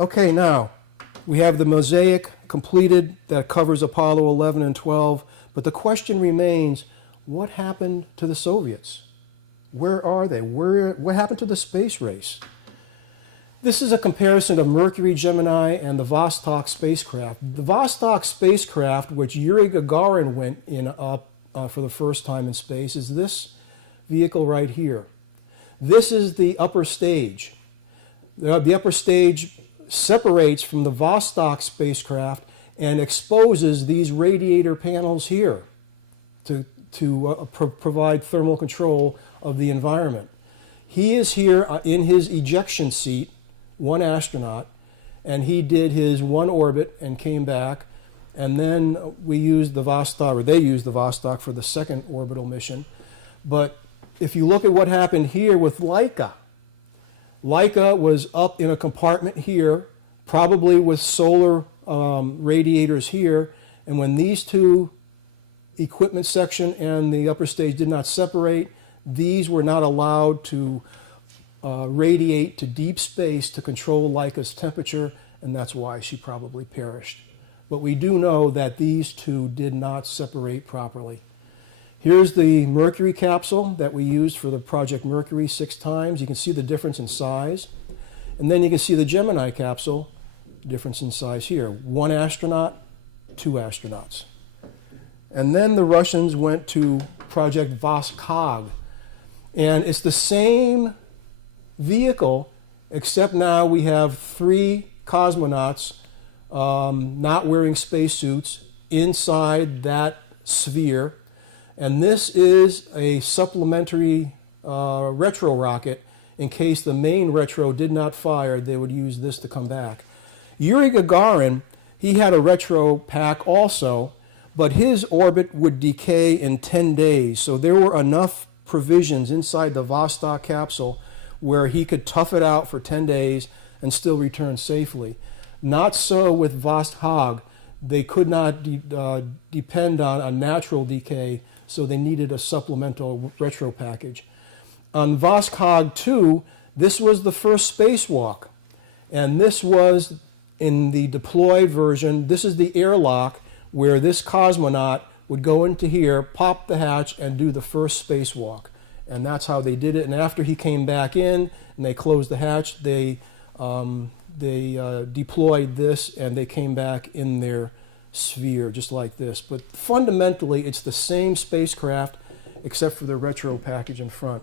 Okay, now, we have the mosaic completed that covers Apollo 11 and 12, but the question remains, what happened to the Soviets? Where are they? What happened to the space race? This is a comparison of Mercury, Gemini, and the Vostok spacecraft. The Vostok spacecraft, which Yuri Gagarin went in up for the first time in space, is this vehicle right here. This is the upper stage. The upper stage separates from the Vostok spacecraft and exposes these radiator panels here to provide thermal control of the environment. He is here in his ejection seat, one astronaut, and he did his one orbit and came back, and then we used the Vostok, or they used the Vostok for the second orbital mission. But if you look at what happened here with Laika, Laika was up in a compartment here, probably with solar radiators here, and when these two equipment section and the upper stage did not separate, these were not allowed to radiate to deep space to control Laika's temperature, and that's why she probably perished. But we do know that these two did not separate properly. Here's the Mercury capsule that we used for the Project Mercury 6 times. You can see the difference in size. And then you can see the Gemini capsule, difference in size here. One astronaut, two astronauts. And then the Russians went to Project Vostok. And it's the same vehicle, except now we have 3 cosmonauts not wearing spacesuits inside that sphere. And this is a supplementary retro rocket. In case the main retro did not fire, they would use this to come back. Yuri Gagarin, he had a retro pack also, but his orbit would decay in 10 days. So there were enough provisions inside the Vostok capsule where he could tough it out for 10 days and still return safely. Not so with Vostok. They could not depend on a natural decay, so they needed a supplemental retro package. On Vostok 2, this was the first spacewalk, and this was in the deployed version. This is the airlock where this cosmonaut would go into here, pop the hatch, and do the first spacewalk. And that's how they did it. And after he came back in and they closed the hatch, they deployed this and they came back in their sphere just like this. But fundamentally, it's the same spacecraft except for the retro package in front.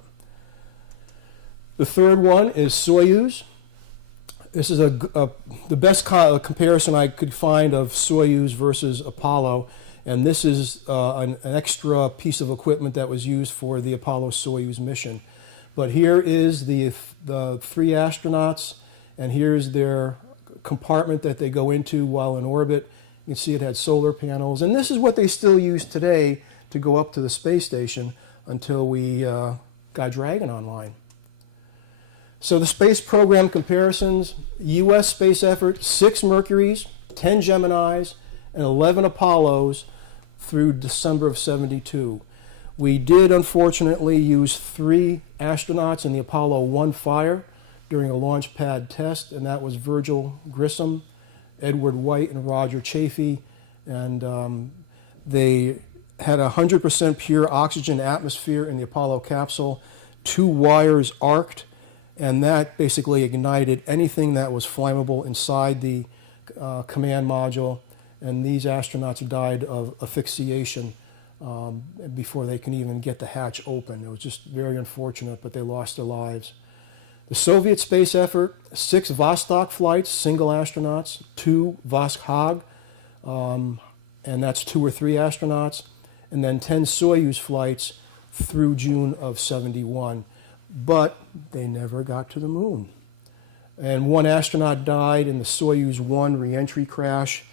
The third one is Soyuz. This is the best comparison I could find of Soyuz versus Apollo. And this is an extra piece of equipment that was used for the Apollo-Soyuz mission. But here is the 3 astronauts, and here's their compartment that they go into while in orbit. You can see it had solar panels. And this is what they still use today to go up to the space station until we got Dragon online. So the space program comparisons: U.S. space effort, 6 Mercuries, 10 Geminis, and 11 Apollos through December of '72. We did unfortunately use 3 astronauts in the Apollo 1 fire during a launch pad test, and that was Virgil Grissom, Edward White, and Roger Chaffee. And they had 100% pure oxygen atmosphere in the Apollo capsule. 2 wires arced, and that basically ignited anything that was flammable inside the command module. And these astronauts died of asphyxiation before they can even get the hatch open. It was just very unfortunate, but they lost their lives. The Soviet space effort: 6 Vostok flights, single astronauts, 2 Vostok, and that's 2 or 3 astronauts, and then 10 Soyuz flights through June of '71. But they never got to the moon. And 1 astronaut died in the Soyuz 1 reentry crash,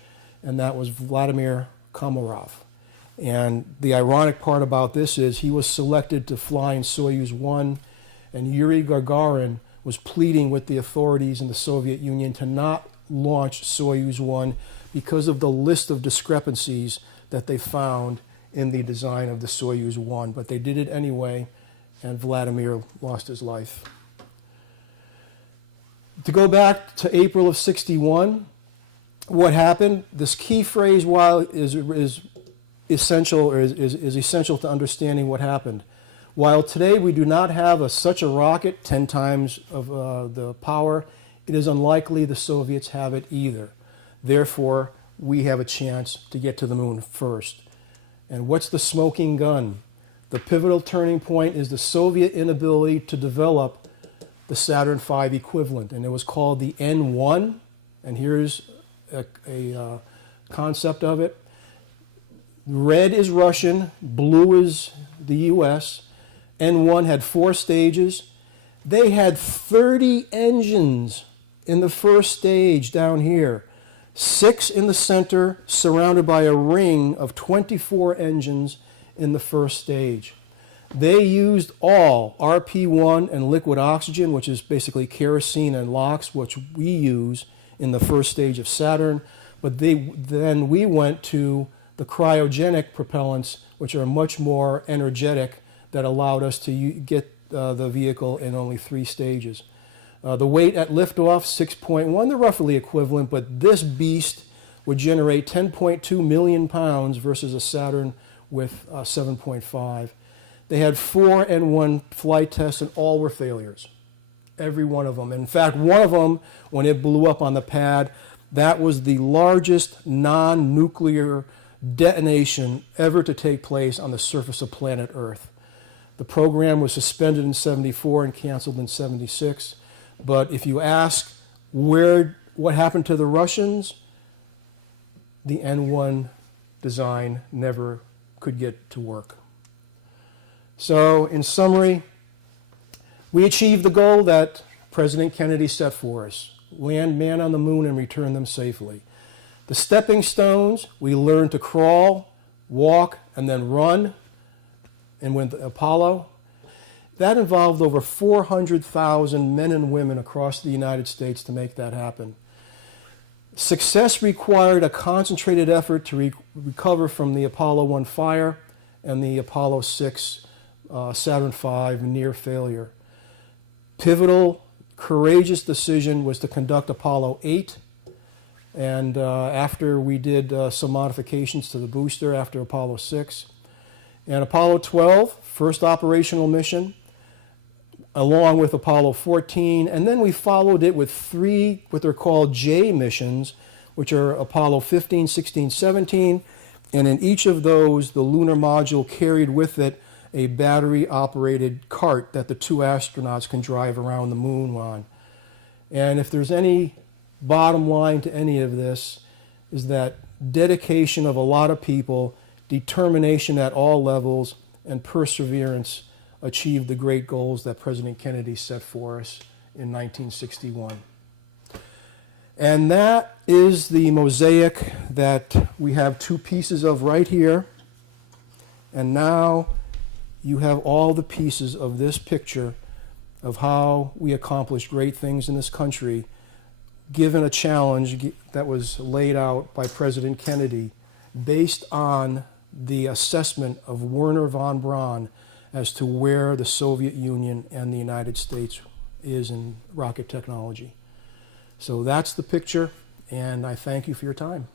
and that was Vladimir Komarov. And the ironic part about this is he was selected to fly in Soyuz 1, and Yuri Gagarin was pleading with the authorities in the Soviet Union to not launch Soyuz 1 because of the list of discrepancies that they found in the design of the Soyuz 1. But they did it anyway, and Vladimir lost his life. To go back to April of '61, what happened? This key phrase, while is essential, or is essential to understanding what happened. While today we do not have such a rocket, 10 times of the power, it is unlikely the Soviets have it either. Therefore, we have a chance to get to the moon first. And what's the smoking gun? The pivotal turning point is the Soviet inability to develop the Saturn V equivalent, and it was called the N1, and here's a concept of it. Red is Russian, blue is the US. N1 had 4 stages. They had 30 engines in the first stage down here, 6 in the center, surrounded by a ring of 24 engines in the first stage. They used all RP1 and liquid oxygen, which is basically kerosene and LOX, which we use in the first stage of Saturn. But then we went to the cryogenic propellants, which are much more energetic, that allowed us to get the vehicle in only 3 stages. The weight at liftoff, 6.1, they're roughly equivalent, but this beast would generate 10.2 million pounds versus a Saturn with 7.5. They had 4 N1 flight tests, and all were failures. Every one of them. In fact, one of them, when it blew up on the pad, that was the largest non-nuclear detonation ever to take place on the surface of planet Earth. The program was suspended in '74 and canceled in '76. But if you ask what happened to the Russians, the N1 design never could get to work. So in summary, we achieved the goal that President Kennedy set for us: land man on the moon and return them safely. The stepping stones, we learned to crawl, walk, and then run. And with Apollo, that involved over 400,000 men and women across the United States to make that happen. Success required a concentrated effort to recover from the Apollo 1 fire and the Apollo 6 Saturn V near failure. Pivotal, courageous decision was to conduct Apollo 8. And after we did some modifications to the booster after Apollo 6. And Apollo 12, first operational mission, along with Apollo 14. And then we followed it with 3 what they're called J missions, which are Apollo 15, 16, 17. And in each of those, the lunar module carried with it a battery-operated cart that the 2 astronauts can drive around the moon on. And if there's any bottom line to any of this, is that dedication of a lot of people, determination at all levels, and perseverance achieved the great goals that President Kennedy set for us in 1961. And that is the mosaic that we have 2 pieces of right here. And now you have all the pieces of this picture of how we accomplished great things in this country, given a challenge that was laid out by President Kennedy based on the assessment of Wernher von Braun as to where the Soviet Union and the United States is in rocket technology. So that's the picture, and I thank you for your time.